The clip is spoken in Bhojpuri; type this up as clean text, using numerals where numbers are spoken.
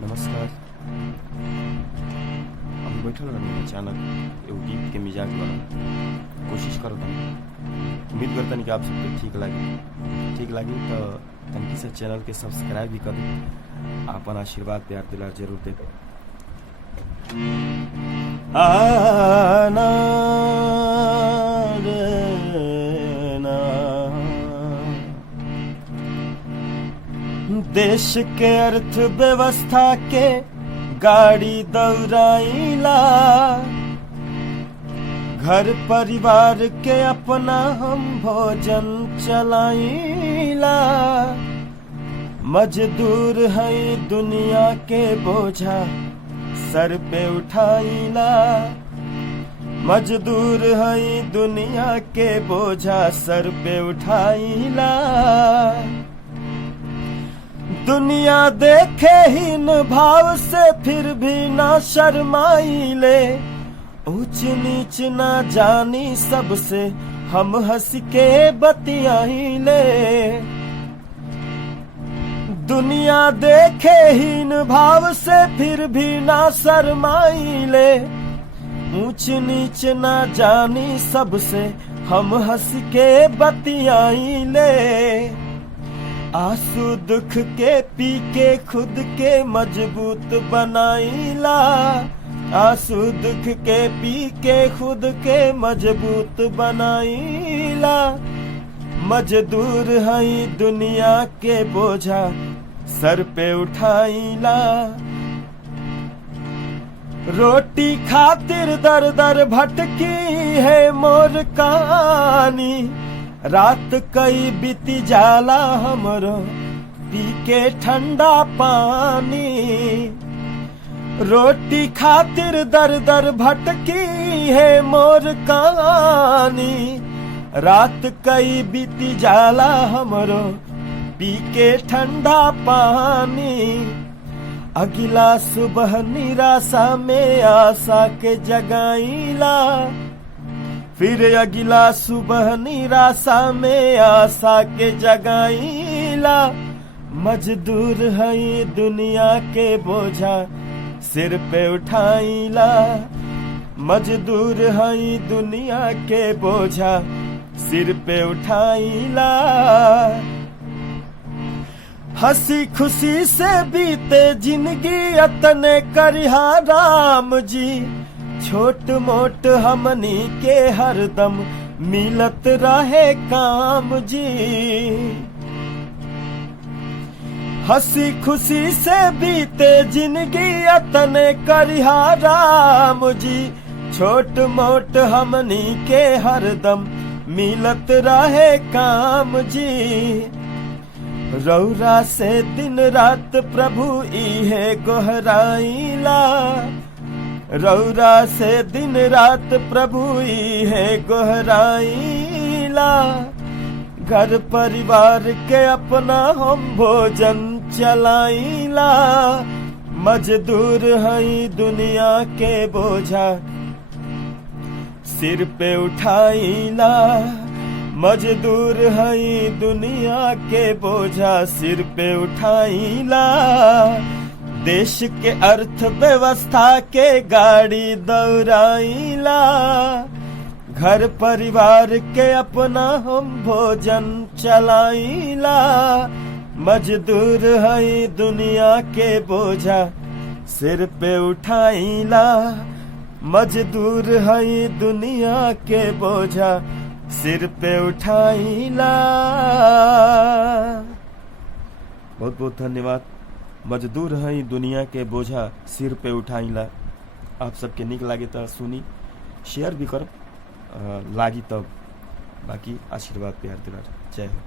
नमस्कार। हम बैठल रहनी अचानक एगो गीत के मिजाज वाला कोशिश करत हनी। उम्मीद करतनी कि आप सबके ठीक लागी तो तनकी से चैनल के सब्सक्राइब भी कर दी। आपन आशीर्वाद प्यार दुलार जरूर दे। आना देश के अर्थव्यवस्था के गाड़ी दौड़ाइला, घर परिवार के अपना हम भोजन चलाइला। मजदूर है दुनिया के बोझा सर पे उठाइला। मजदूर है दुनिया के बोझा सर पे उठाइला। दुनिया देखे हीन भाव से फिर भी ना शर्माइले। ऊंच नीच ना जानी सबसे हम हंस के बतियाइले। दुनिया देखे हीन भाव से फिर भी ना शर्माइले। ऊंच नीच ना जानी सबसे हम हंस के बतियाइले। आंसू दुख के पी के खुद के मजबूत बनाइला। आंसू दुख के पी के खुद के मजबूत बनाइला। मजदूर है दुनिया के बोझा सर पे उठाइला। रोटी खातिर दर दर भटकी है मोर कहानी। रात कई बीती जाला हमरो पी के ठंडा पानी। रोटी खातिर दर दर भटकी है मोर कहानी। रात कई बीती जाला हमरो पी के ठंडा पानी। अगला सुबह निराशा में आशा के जगाइला। फिर अगला सुबह निराशा में आशा के जगाइला। मजदूर है दुनिया के बोझा सिर पे उठाइला। मजदूर है दुनिया के बोझा सिर पे उठाइला। हंसी खुशी से बीते जिंदगी अतने करिहा राम जी। छोट मोट हमनी के हरदम मिलत रहे काम जी। हंसी खुशी से बीते जिंदगी अतने करिहा राम जी। छोट मोट हमनी के हरदम मिलत रहे काम जी। रौरा से दिन रात प्रभु इहे गोहराइला। रौरा से दिन रात प्रभु इहे गोहराइला। घर परिवार के अपना हम भोजन चलाइला। मजदूर है दुनिया के बोझा सिर पे उठाइला। मजदूर है दुनिया के बोझा सिर पे उठाइला। देश के अर्थव्यवस्था के गाड़ी दौड़ाइला। घर परिवार के अपना हम भोजन चलाइला। मजदूर है दुनिया के बोझा सिर पे उठाइला। मजदूर है दुनिया के बोझा सिर पे उठाइला। बहुत बहुत धन्यवाद। मजदूर है दुनिया के बोझा सिर पे उठाइला। आप सबके निक लागे तो सुनी शेयर भी कर लागी तब। बाकी आशीर्वाद प्यार दुलार। जय हो।